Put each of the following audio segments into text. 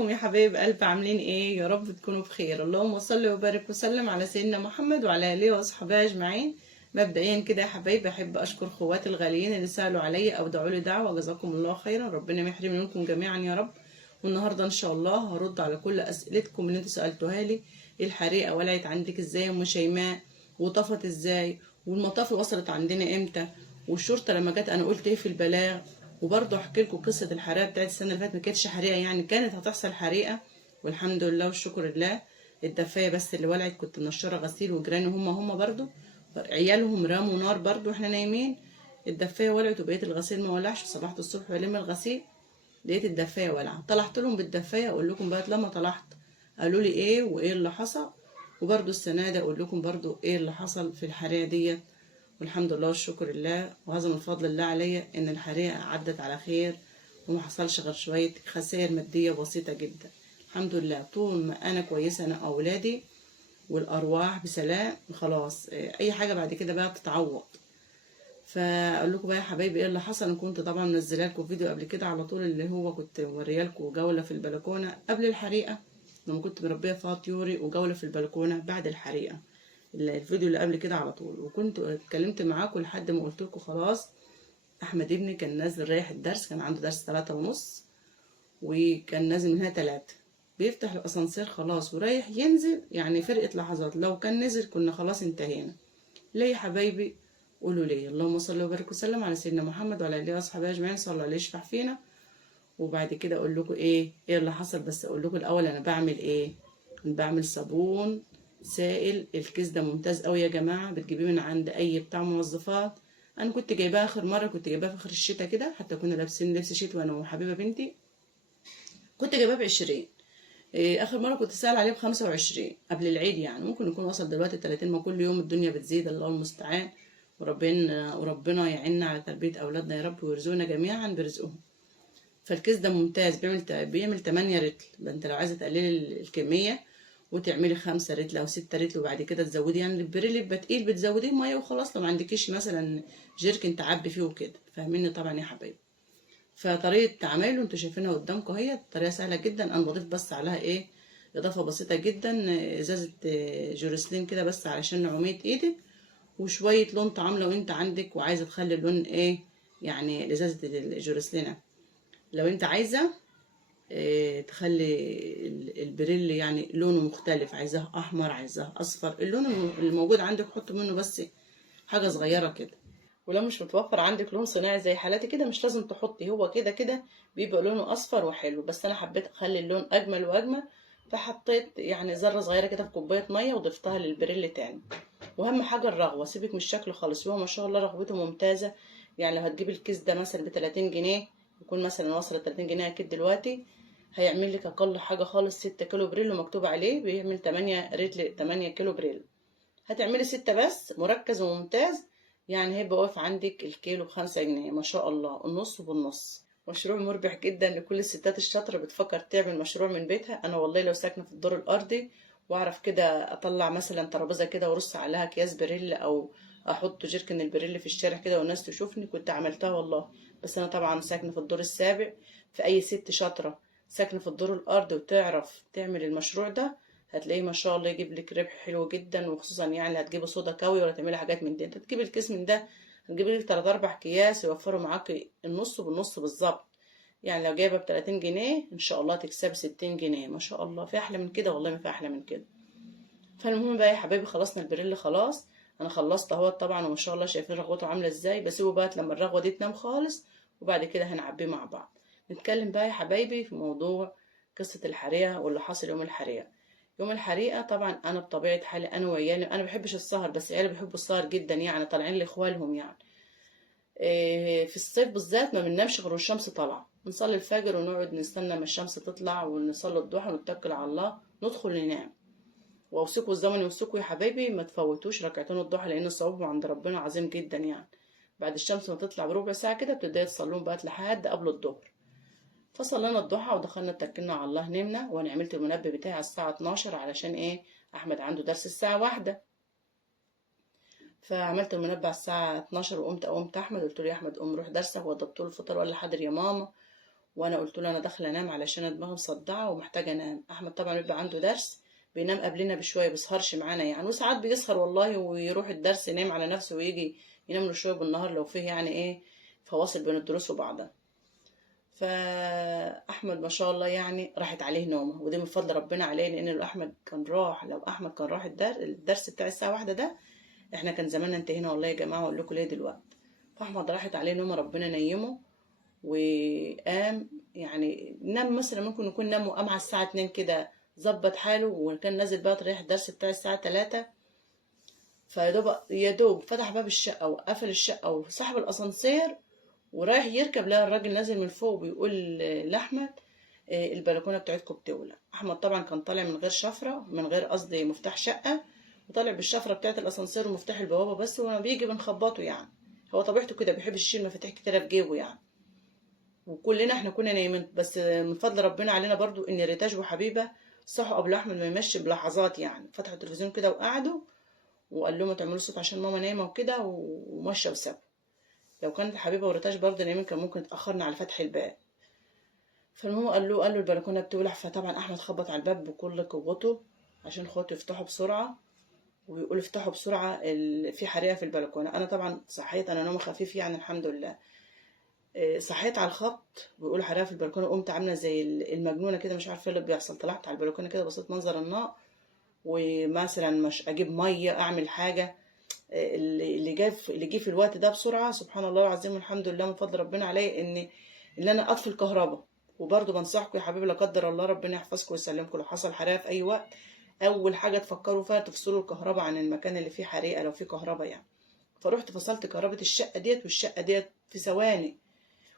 ازيكم يا حبايب قلب؟ عاملين ايه؟ يا رب تكونوا بخير. اللهم صل وبارك وسلم على سيدنا محمد وعلى اله واصحابه اجمعين. مبدئيا كده يا حبايب احب اشكر خواتي الغاليين اللي سالوا عليا او دعوا لي دعوه، جزاكم الله خيرا، ربنا ما يحرمني منكم جميعا يا رب. والنهارده ان شاء الله هرد على كل اسئلتكم اللي انتوا سالتوها لي. الحريقه ولعت عندك ازاي يا ام شيماء؟ وطفت ازاي؟ والمطافي وصلت عندنا امتى؟ والشرطه لما جت انا قلت ايه في البلاغ؟ وبرضه احكي لكم قصه الحريقه بتاعت السنه اللي فاتت. ما كانتش حريقه يعني، كانت هتحصل حريقه والحمد لله والشكر لله. الدفايه بس اللي ولعت، كنت منشره غسيل وجيراني هم برضه عيالهم رموا نار برضه واحنا نايمين. الدفايه ولعت وبقيت الغسيل ما ولعش. صبحت الصبح بلم الغسيل لقيت الدفايه ولعت، طلعت لهم بالدفايه. اقول لكم بقى لما طلعت قالوا لي ايه وايه اللي حصل. وبرضه السنه دي اقول لكم برضه ايه اللي حصل في الحريقه ديت. والحمد لله والشكر لله، وهذا من فضل الله عليا ان الحريقه عدت على خير وما حصلش غير شويه خسائر ماديه بسيطه جدا. الحمد لله، طول ما انا كويسه انا اولادي والارواح بسلام خلاص. اي حاجه بعد كده بقى تتعوض. فاقول لكم بقى يا حبايبي ايه اللي حصل. انا كنت طبعا منزله لكم فيديو قبل كده على طول، اللي هو كنت موريه لكم جوله في البلكونه قبل الحريقه لما كنت مربيه فيها طيوري، وجوله في البلكونه بعد الحريقه، الفيديو اللي قبل كده على طول. وكنت اتكلمت معاكم لحد ما قلت لكم خلاص احمد ابني كان نازل رايح الدرس، كان عنده درس 3:30 وكان نازل من هنا 3. بيفتح الاسانسير خلاص ورايح ينزل، يعني فرقة لحظات، لو كان نزل كنا خلاص انتهينا. ليه يا حبايبي؟ قولوا لي. اللهم صل وبارك وسلم على سيدنا محمد وعلى اله واصحابه اجمعين، صلى الله يشفع فينا. وبعد كده اقول لكم ايه اللي حصل. بس اقول لكم الاول انا بعمل ايه. بعمل صابون سائل. الكيس ده ممتاز قوي يا جماعه، بتجيبيه من عند اي بتاع موظفات. انا كنت جايباه اخر مره، كنت جايباه في اخر الشتاء كده، حتى كنا لابسين لبس شتوي انا وحبيبه بنتي. كنت جايباه ب20. اخر مره كنت سائل عليه ب25 قبل العيد، يعني ممكن يكون وصل دلوقتي 30. ما كل يوم الدنيا بتزيد، الله المستعان. وربنا يعيننا على تربيه اولادنا يا رب، ويرزقنا جميعا برزقهم. فالكيس ده ممتاز، بيعمل 8 رتل. ده انت لو عايزه تقللي الكميه وتعملي 5 رتل او 6 رتل، وبعد كده تزودي، يعني البريل يبقى تقيل بتزوديه ميه وخلاص، لو ما عندكيش مثلا جيركن تعبي فيه وكده. فاهميني طبعا يا حبايبي. فطريقه عمايله انتوا شايفينها قدامكم اهي، طريقه سهله جدا. انا بضيف بس عليها ايه، اضافه بسيطه جدا، ازازه جورسلين كده بس علشان نعوميه ايدك، وشويه لون طعام لو انت عندك وعايزه تخلي اللون ايه، يعني ازازه الجورسلين لو انت عايزه تخلي البريل يعني لونه مختلف، عايزاه احمر عايزاه اصفر، اللون الموجود عندك حط منه بس حاجه صغيره كده. ولو مش متوفر عندك لون صناعي زي حالاتي كده مش لازم تحطي، هو كده كده بيبقى لونه اصفر وحلو. بس انا حبيت اخلي اللون اجمل واجمل، فحطيت يعني ذره صغيره كده في كوبايه ميه وضفتها للبريل تاني. واهم حاجه الرغوه، سيبك من الشكل خالص، هو ما شاء الله رغوته ممتازه. يعني لو هتجيب الكيس ده مثلا ب 30 جنيه، يكون مثلا وصل 30 جنيه اكيد دلوقتي، هيعمل لك اقل حاجه خالص 6 كيلو بريل، ومكتوب عليه بيعمل 8 رتل 8 كيلو بريل. هتعملي 6 بس مركز وممتاز، يعني هيبقى واقف عندك الكيلو ب5 جنيه ما شاء الله، النص بالنص. مشروع مربح جدا لكل الستات الشاطره بتفكر تعمل مشروع من بيتها. انا والله لو ساكنه في الدور الارضي واعرف كده اطلع مثلا ترابيزه كده وارص عليها اكياس بريل، او احط جيركن البريل في الشارع كده والناس تشوفني، كنت عملتها والله. بس انا طبعا ساكنه في الدور السابع. في اي ست شاطره ساكنه في الدور الارضي وتعرف تعمل المشروع ده، هتلاقيه ما شاء الله يجيب لك ربح حلو جدا. وخصوصا يعني هتجيبي صودا كاوي ولا تعملي حاجات من دي، انت تجيبي الكيس من ده هتجيبي لك 3 4 اكياس يوفروا معاكي النص بالنص بالظبط. يعني لو جايبه ب 30 جنيه ان شاء الله تكسبي 60 جنيه ما شاء الله. في احلى من كده؟ والله ما في احلى من كده. فالمهم بقى يا حبايبي، خلصنا البريل خلاص. انا خلصت اهوت طبعا، وما شاء الله شايفين رغوته عامله ازاي. بسيبه بقى لما الرغوه دي تنام خالص، وبعد كده هنعبيه مع بعض. نتكلم بقى يا حبايبي في موضوع قصه الحريقه واللي حصل يوم الحريقه. يوم الحريقه طبعا انا بطبيعه حالي انا وعيالي، انا ما بحبش السهر بس عيالي بيحبوا السهر جدا، يعني طالعين لاخوالهم يعني. في الصيف بالذات ما بننامش غير والشمس طالعه، نصلي الفجر ونقعد نستنى ما الشمس تطلع ونصلي الضحى ونتكل على الله ندخل ننام. واوصيكوا الزمن يوصيكوا يا حبايبي ما تفوتوش ركعتين الضحى، لان صوابهم عند ربنا عظيم جدا يعني. بعد الشمس ما تطلع بربع ساعه كده بتبداي تصلون بقى لحد قبل الظهر. فصلينا الضحى ودخلنا اتكلنا على الله نمنا. وانا عملت المنبه بتاعي على الساعه 12 علشان ايه، احمد عنده درس الساعه 1. فعملت المنبه على الساعه 12 وقمت احمد، قلت له يا احمد قوم روح درسك، وضبط له الفطار ولا حاضر يا ماما. وانا قلت له انا داخله انام علشان دماغي مصدعه ومحتاجه انام. احمد طبعا بيبقى عنده درس، بينام قبلنا بشويه، بيسهرش معانا يعني، وساعات بيسهر والله ويروح الدرس ينام على نفسه ويجي ينام له شويه بالنهار لو فيه يعني ايه فواصل بين الدروس وبعضها. فاحمد ما شاء الله يعني راحت عليه نومه، ودي من فضل ربنا عليه، لان لو احمد كان راح، لو احمد كان راح الدرس بتاع الساعه واحدة ده، احنا كان زماننا انتهينا والله يا جماعه. اقول لكم ليه دلوقتي. فاحمد راحت عليه نومه، ربنا نيمه وقام. يعني نام مثلا، ممكن يكون نام وقام على الساعه 2 كده، ظبط حاله، وكان نازل بقى رايح الدرس بتاع الساعه 3. يا دوب فتح باب الشقه وقفل الشقه وسحب الاسانسير ورايح يركب، لقى الراجل نازل من فوق بيقول لاحمد البلكونه بتاعتكم بتولع. احمد طبعا كان طالع من غير شفره، من غير قصدي مفتاح شقه، وطالع بالشفره بتاعت الاسانسير ومفتاح البوابه بس، ولما بيجي بنخبطه يعني. هو طبيعته كده بيحب يشيل مفاتيح كتيره في جيبه يعني. وكلنا احنا كنا نايمين، بس من فضل ربنا علينا برضو ان ريتاج وحبيبه صحوا قبل احمد ما يمشي بلحظات يعني. فتحوا التلفزيون كده وقعدوا، وقال لهم ما تعملوا صوت عشان ماما نايمه وكده، ومشى وسابه. لو كانت حبيبه وريتاج برضه نايمين كان ممكن اتاخرنا على فتح الباب. فالمهم قال له البلكونه بتولع. فطبعا احمد خبط على الباب بكل قوته عشان خاطر يفتحوا بسرعه، ويقول افتحوا بسرعه في حريقه في البلكونه. انا طبعا صحيت، انا نوم خفيف يعني الحمد لله. صحيت على الخبط بيقول حريقه في البلكونه، قمت عامله زي المجنونه كده مش عارفه ايه اللي بيحصل. طلعت على البلكونه كده، بصيت منظر النار، ومثلا مش اجيب ميه اعمل حاجه. اللي جه في الوقت ده بسرعه سبحان الله العظيم، والحمد لله من فضل ربنا عليا ان انا اطفي الكهرباء. وبرضه بنصحكم يا حبيبي لا قدر الله ربنا يحفظكم ويسلمكم، لو حصل حريقه في اي وقت اول حاجه تفكروا فيها تفصلوا الكهرباء عن المكان اللي فيه حريقه لو فيه كهرباء يعني. فرحت فصلت كهرباء الشقه ديت والشقه ديت في ثواني.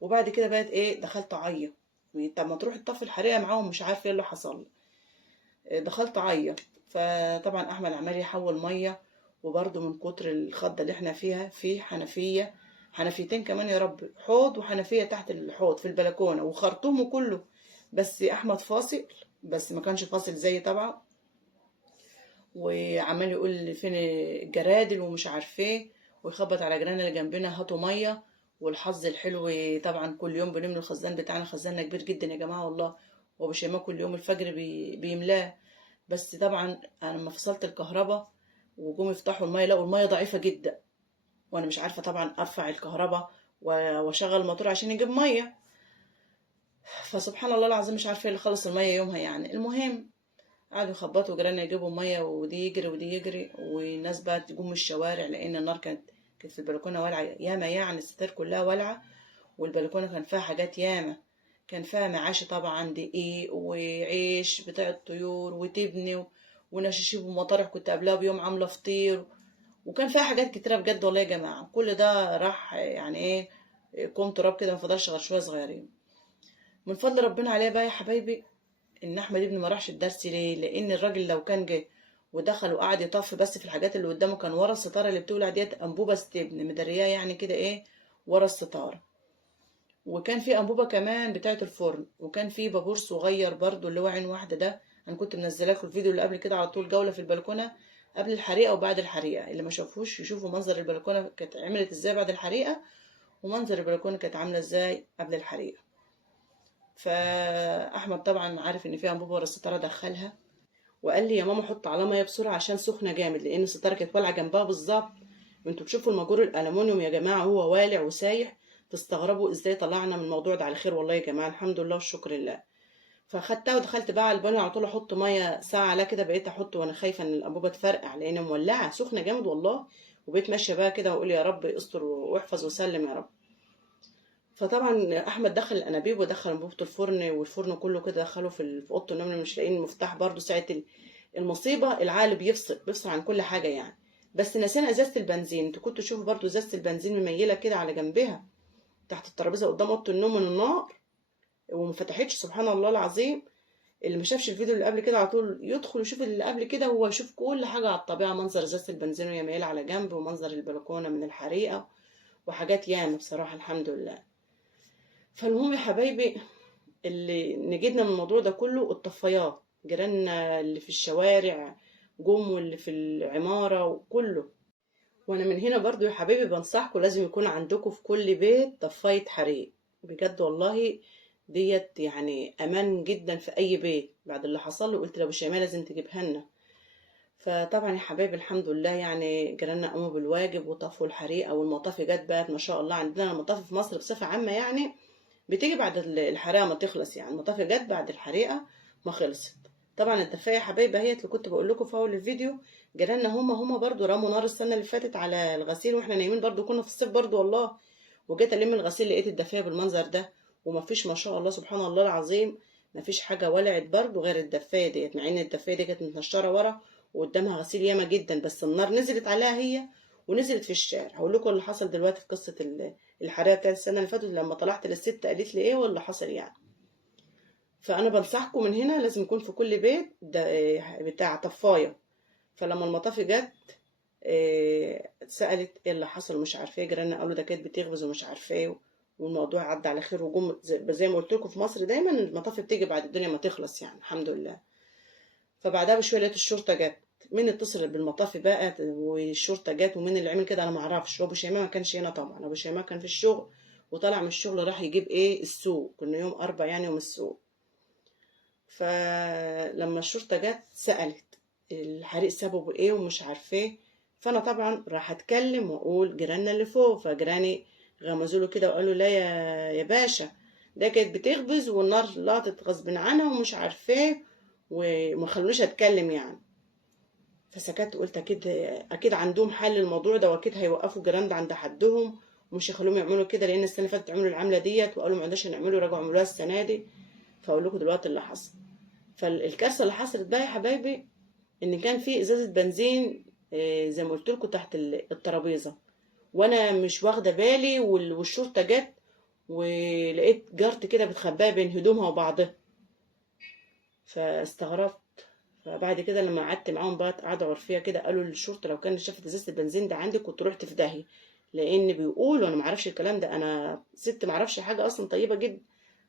وبعد كده بقت ايه، دخلت اعيط. طب ما تروح تطفي الحريقه معاهم، مش عارفه ايه اللي حصل. دخلت اعيط. فطبعا احمد عمال يحول ميه، وبرده من كتر الخضه اللي احنا فيها في حنفيه، حنفيتين كمان يا رب، حوض وحنفيه تحت الحوض في البلكونه وخرطوم وكله. بس احمد فاصل، بس ما كانش فاصل زي طبعا، وعمال يقول فين الجرادل ومش عارف ايه، ويخبط على جيراننا اللي جنبنا هاتوا ميه. والحظ الحلو طبعا كل يوم بنملى الخزان بتاعنا، خزاننا كبير جدا يا جماعه والله، وبشيماه كل يوم الفجر بيملاه. بس طبعا انا لما فصلت الكهرباء وجم يفتحوا الميه لقوا الميه ضعيفه جدا، وانا مش عارفه طبعا ارفع الكهرباء واشغل الموتور عشان يجيب ميه. فسبحان الله العظيم مش عارفه ايه اللي خلص الميه يومها يعني. المهم قعدوا يخبطوا جيراننا يجيبوا ميه، ودي يجري ودي يجري، والناس بقى تقوم من الشوارع لان النار كانت في البلكونه والعه ياما يعني، الستار كلها والعه، والبلكونه كان فيها حاجات ياما. كان فيها معاشي طبعا، دقيق وعيش بتاع الطيور وتبني ونشاشيب ومطارح، كنت قبلها بيوم عامله فطير. وكان فيها حاجات كتيره بجد والله يا جماعه. كل ده راح يعني ايه، كوم تراب كده، ما فضلش غير شويه صغيرين. من فضل ربنا عليا بقى يا حبايبي ان احمد ابني ما راحش الدرس. ليه؟ لان الراجل لو كان جه ودخل وقعد يطفي بس في الحاجات اللي قدامه، كان ورا الستاره اللي بتولع ديت انبوبه استبن مدرياه يعني كده ايه ورا الستاره. وكان في انبوبه كمان بتاعه الفرن، وكان في بابور صغير برضو اللي هو عين واحده ده. انا كنت منزله لكم الفيديو اللي قبل كده على طول، جوله في البلكونه قبل الحريقه وبعد الحريقه. اللي ما شافوش يشوفوا منظر البلكونه كانت عملت ازاي بعد الحريقه، ومنظر البلكونه كانت عامله ازاي قبل الحريقه. فاحمد طبعا عارف ان في انبوبه ورا الستاره، دخلها وقال لي يا ماما حط على ميه بسرعه عشان سخنه جامد، لان الستاره كانت والعه جنبها بالظبط. وانتوا تشوفوا المجور الالومنيوم يا جماعه هو والع وسايح، تستغربوا ازاي طلعنا من الموضوع ده على خير والله يا جماعه، الحمد لله والشكر لله. فاخدتها ودخلت بقى على البانيو على طول احط ميه ساعه على كده، بقيت احط وانا خايفه ان الانبوبه تفرقع لان مولعه سخنه جامد والله. وبقيت ماشيه بقى كده واقول يا رب استر واحفظ وسلم يا رب. فطبعا احمد دخل الانابيب ودخل انبوبه الفرن، والفرن كله كده دخله في اوضه النوم، مش لاقيين المفتاح برضو ساعه المصيبه. العقل بيفصل عن كل حاجه يعني. بس نسينا ازازه البنزين. انتوا كنتوا تشوفوا برضو ازازه البنزين مميله كده على جنبها تحت الترابيزه قدام اوضه النوم من النار، وما فتحتش سبحان الله العظيم. اللي ما شافش الفيديو اللي قبل كده على طول يدخل يشوف اللي قبل كده، وهو يشوف كل حاجه على الطبيعه، منظر ازازه البنزين وهي مايله على جنب، ومنظر البلكونه من الحريقه، وحاجات ياما بصراحه الحمد لله. فالمهم يا حبايبي اللي نجدنا من الموضوع ده كله الطفايات، جيراننا اللي في الشوارع جم، واللي في العمارة وكله. وانا من هنا برضو يا حبايبي بنصحكم لازم يكون عندكم في كل بيت طفاية حريق، بجد والله ديت يعني امان جدا في اي بيت. بعد اللي حصل له قلت لابو شيماء لازم تجيبها لنا. فطبعا يا حبايبي الحمد لله يعني جيراننا قاموا بالواجب وطفوا الحريقه، والمطافي جت بقت ما شاء الله. عندنا المطافي في مصر بصفه عامه يعني بتيجي بعد الحريقه ما تخلص، يعني المطافي جت بعد الحريقه ما خلصت. طبعا الدفايه يا حبايبي هي اللي كنت بقول لكم في اول الفيديو، جيراننا هم برضو رموا نار السنه اللي فاتت على الغسيل واحنا نايمين، برضو كنا في الصيف برضو والله. وجيت الم الغسيل لقيت الدفايه بالمنظر ده، ومفيش ما شاء الله سبحان الله العظيم مفيش حاجه ولعت برضو غير الدفايه ديت، مع ان الدفايه دي كانت متنشره ورا وقدامها غسيل ياما جدا، بس النار نزلت عليها هي ونزلت في الشارع. هقول لكم اللي حصل دلوقتي في قصه الحريقه بتاعت السنه اللي فاتت لما طلعت للست قالت لي ايه واللي حصل يعني. فانا بنصحكم من هنا لازم يكون في كل بيت ده بتاع طفايه. فلما المطافي جت سألت ايه اللي حصل ومش عارفه ايه، جيراننا قالوا ده كانت بتخبز ومش عارفه ايه، والموضوع عدى على خير. وجم زي ما قلت لكم في مصر دايما المطافي بتيجي بعد الدنيا ما تخلص يعني الحمد لله. فبعدها بشويه لقيت الشرطه جت. مين اتصل بالمطافي بقى والشرطه جت ومين اللي عمل كده انا ما اعرفش. وابو شيماء ما كانش هنا طبعا، ابو شيماء كان في الشغل وطلع من الشغل راح يجيب ايه السوق، كنا يوم اربع يعني يوم السوق. فلما الشرطة جت سألت الحريق سببه ايه ومش عارفاه. فانا طبعا راح اتكلم واقول جيراننا اللي فوق، فجيراني غمزوا له كده وقالوا لا يا باشا، ده كانت بتخبز والنار لقطت غصب عنها ومش عارفاه، وما خلونيش اتكلم يعني. فسكت قلت اكيد عندهم حل الموضوع ده، واكيد هيوقفوا الجيران ده عند حدهم ومش هيخلوهم يعملوا كده، لان السنه اللي فاتت عملوا العمله ديت وقالوا ما عندناش نعمله، رجعوا عملوها السنه دي. فاقول لكم دلوقتي اللي حصل. فالكارثه اللي حصلت بقى يا حبايبي ان كان في ازازه بنزين زي ما قلت لكم تحت الترابيزه، وانا مش واخده بالي والشرطه جت ولقيت جارتي كده بتخباها بين هدومها وبعضها، فاستغربت. فبعد كده لما قعدت معاهم بقى قعدة عرفية كده قالوا للشرطة لو كانت شافت ازازة البنزين ده عندك كنت رحت في داهية، لان بيقولوا انا معرفش الكلام ده، انا ست معرفش حاجة اصلا طيبة جدا.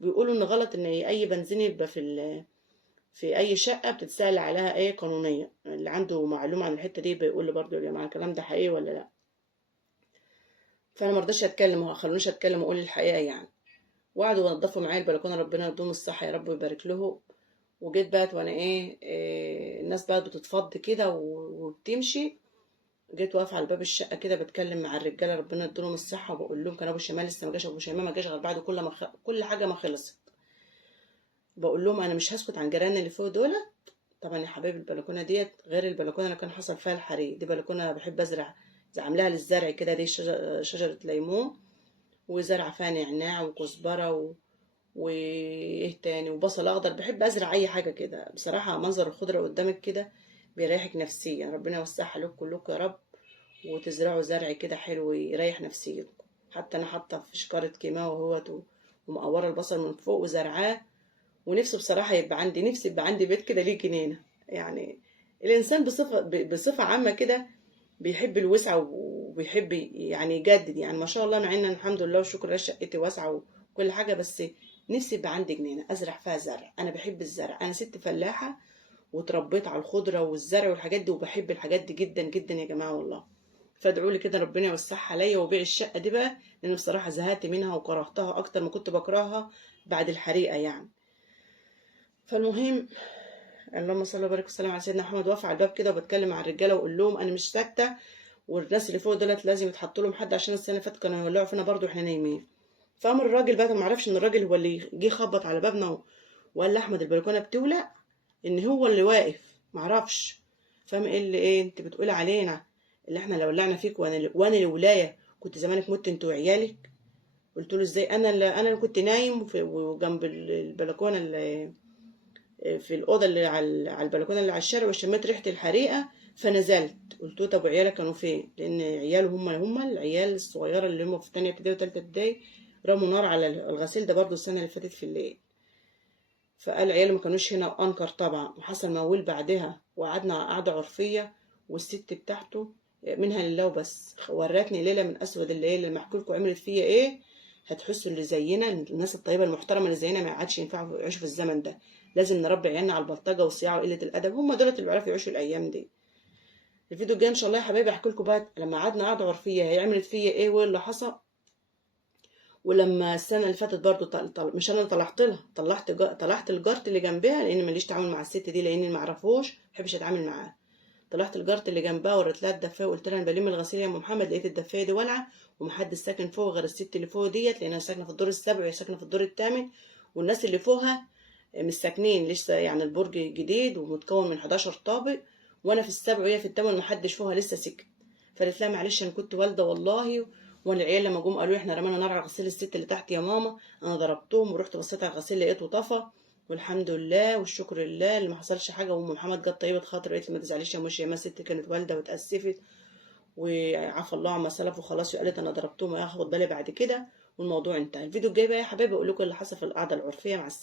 بيقولوا ان غلط ان اي بنزين يبقى في اي شقه بتتسال عليها ايه قانونيه. اللي عنده معلومه عن الحته دي بيقول لي برضو يا جماعه الكلام ده حقيقي ولا لا. فانا ما رضيتش اتكلم وما خلونيش اتكلم واقول الحقيقه يعني. وقعدوا ينضفوا معايا البلكونه، ربنا يديهم الصحه يا رب ويبارك له. وجيت بقى وانا إيه الناس بقى بتتفض كده وبتمشي. جيت واقفه على باب الشقه كده بتكلم مع الرجاله ربنا يديلهم الصحه، وبقول لهم كان ابو شمال لسه ما جاش، ابو شمال ما جاش غير بعد كل حاجه ما خلصت. بقول لهم انا مش هسكت عن جيراني اللي فوق دول. طبعا يا حبايبي البلكونه ديت غير البلكونه اللي كان حصل فيها الحريق، دي بلكونه بحب ازرع زي عاملاها للزرع كده، دي شجره ليمون وزرع فيها نعناع وكزبره وايه تاني وبصل اخضر. بحب ازرع اي حاجه كده بصراحه، منظر الخضره قدامك كده بيريحك نفسيا. ربنا يوسعها لكم كلكم يا رب، وتزرعوا زرع كده حلو يريح نفسيتكم. حتى انا حاطه في شكاره كيماوي اهوت ومقوره البصل من فوق وزرعاه. ونفسي بصراحة نفسي يبقى عندي بيت كده ليه جنينة يعني. الإنسان بصفة عامة كده بيحب الوسع وبيحب يعني يجدد يعني ما شاء الله. مع ان الحمد لله والشكر لله شقتي واسعة وكل حاجة، بس نفسي يبقى عندي جنينة أزرع فيها زرع. أنا بحب الزرع، أنا ست فلاحة وتربيت على الخضرة والزرع والحاجات دي، وبحب الحاجات دي جدا جدا يا جماعة والله. فادعوا لي كده ربنا يوسعها عليا وبيع الشقة دي بقى، لأن بصراحة زهقت منها وكرهتها أكتر ما كنت بكرهها بعد الحريقة يعني. فالمهم اللهم صل وبارك وسلم على سيدنا محمد، واقفه على الباب كده وبتكلم مع الرجاله واقول لهم انا مش ساكته، والناس اللي فوق دولت لازم يتحط لهم حد، عشان السنه اللي فاتت كانوا يولعوا فينا برضو احنا نايمين. فامر الراجل بقى، ما اعرفش ان الراجل هو اللي جه خبط على بابنا وقال لاحمد البلكونه بتولع، ان هو اللي واقف ما اعرفش. فاهم ايه اللي ايه انت بتقولي علينا اللي احنا لو ولعنا فيك وانا الولايه كنت زمانك مت انت وعيالك. قلت له ازاي انا اللي كنت نايم وجنب البلكونه اللي في الاوضه اللي على البلكونه اللي على الشارع، وشميت ريحه الحريقه فنزلت. قلت له طب وعيالك كانوا فين؟ لان عياله هم العيال الصغيره اللي هم في تانية ابتدائي وتالتة ابتدائي رموا نار على الغسيل ده برضو السنه اللي فاتت في الليل. فقال عياله ما كانوش هنا، وانكر طبعا. وحصل موال بعدها وقعدنا قعده عرفيه، والست بتاعته منها لله وبس ورتني ليله من اسود الليالي لما احكي لكم عملت فيا ايه. هتحسوا اللي زينا الناس الطيبه المحترمه اللي زينا ما عادش ينفعوا يعيشوا في الزمن ده. لازم نربي عيالنا على البلطجه والصياعه وقله الادب، هم دول اللي بيعرفوا يعيشوا الايام دي. الفيديو الجاي ان شاء الله يا حبايبي احكي لكم بقى لما قعدنا قعده عرفيه هي عملت فيا ايه وايه اللي حصل. ولما السنه اللي فاتت برضو مش انا اللي طلعت لها، طلعت الجارت اللي جنبها، لان ماليش تعامل مع الست دي، لاني ما اعرفوش، ما بحبش اتعامل معاها. طلعت الجارت اللي جنبها وريت لها الدفايه وقلت لها انا بلم الغسيل يا ام محمد، لقيت الدفايه دي والعه ومحدش ساكن فوق غير الست اللي فوق ديت، لانها ساكنه في الدور السابع وهي ساكنه في الدور الثامن، والناس اللي فوقها مش ساكنين لسه، يعني البرج جديد ومتكون من 11 طابق، وانا في السابع وهي في الثامن محدش فوقها لسه سكن. فقالت لها معلش انا كنت والده والله، وانا العيال لما جم قالوا لي احنا رمينا نار على غسيل الست اللي تحت يا ماما، انا ضربتهم ورحت بصيت على الغسيل لقيته طفى، والحمد لله والشكر لله اللي ما حصلش حاجه. وام محمد جت طيبه خاطر قالت لي ما تزعليش يا مش، يا ما ست كانت والده واتاسفت وعفى الله عما سلف وخلاص، وقالت انا ضربتهم هاخد بالي بعد كده، والموضوع انتهى. الفيديو الجاي بقى يا حبايبي اقول لكم اللي حصل في القعده العرفيه. مع السلامه.